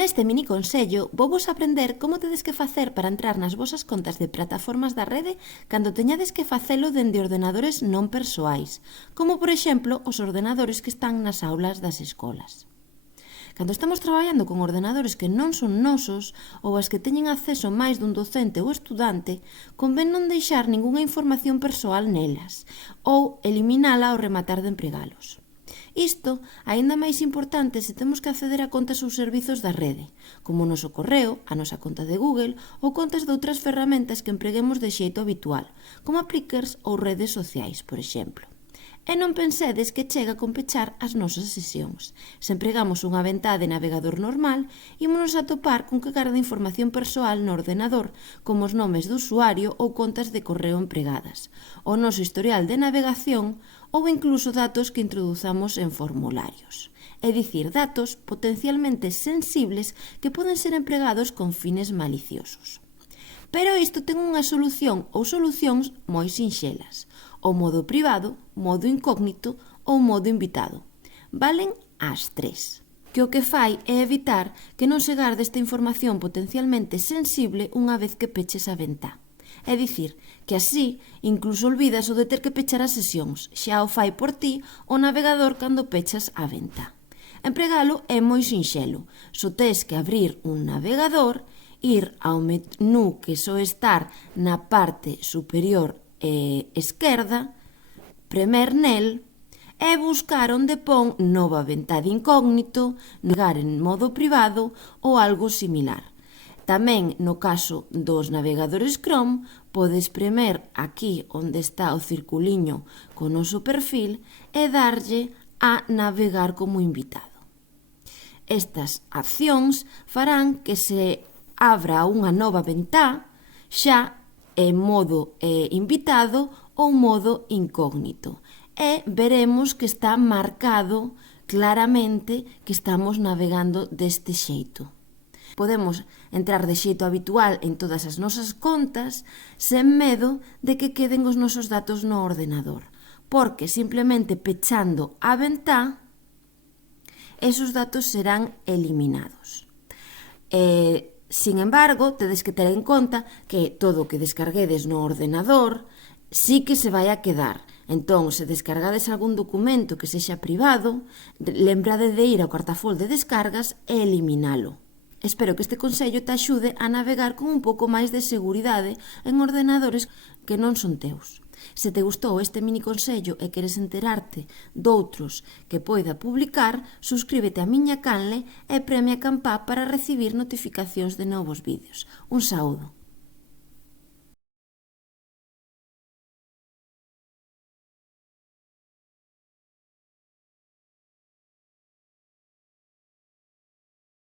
Neste mini consello vou aprender como tedes que facer para entrar nas vosas contas de plataformas da rede cando teñades que facelo dende ordenadores non persoais, como por exemplo os ordenadores que están nas aulas das escolas. Cando estamos traballando con ordenadores que non son nosos ou as que teñen acceso máis dun docente ou estudante, convén non deixar ningunha información persoal nelas ou eliminala ao rematar de empregalos. Isto, aínda máis importante se temos que acceder a contas ou servizos da rede, como o noso correo, a nosa conta de Google ou contas de outras ferramentas que empreguemos de xeito habitual, como Plickr ou redes sociais, por exemplo. E non pensedes que chega con pechar as nosas sesións. Se empregamos unha ventá de navegador normal, ímonos a topar con que garda información persoal no ordenador, como os nomes do usuario ou contas de correo empregadas, o noso historial de navegación ou incluso datos que introduzamos en formularios. É dicir, datos potencialmente sensibles que poden ser empregados con fines maliciosos. Pero isto ten unha solución ou solucións moi sinxelas. O modo privado, modo incógnito ou modo invitado. Valen as tres. Que o que fai é evitar que non se garde esta información potencialmente sensible unha vez que peches a ventá. É dicir, que así incluso olvidas o de ter que pechar as sesións, xa o fai por ti o navegador cando pechas a ventá. Empregalo é moi sinxelo, só tes que abrir un navegador, ir ao menú que só estar na parte superior esquerda, premer nel e buscar onde pon nova ventá de incógnito, navegar en modo privado ou algo similar. Tamén, no caso dos navegadores Chrome, podes premer aquí onde está o circuliño co noso perfil e darlle a navegar como invitado. Estas accións farán que se abra unha nova ventá xa en modo invitado ou modo incógnito. E veremos que está marcado claramente que estamos navegando deste xeito. Podemos entrar de xeito habitual en todas as nosas contas sen medo de que queden os nosos datos no ordenador, porque simplemente pechando a ventá, esos datos serán eliminados. Sin embargo, tedes que ter en conta que todo o que descarguedes no ordenador sí que se vai a quedar. Entón, se descargades algún documento que sexa privado, lembrade de ir ao cartafol de descargas e eliminalo. Espero que este consello te axude a navegar con un pouco máis de seguridade en ordenadores que non son teus. Se te gustou este mini consello e queres enterarte doutros que poida publicar, suscríbete á miña canle e premia a campá para recibir notificacións de novos vídeos. Un saúdo.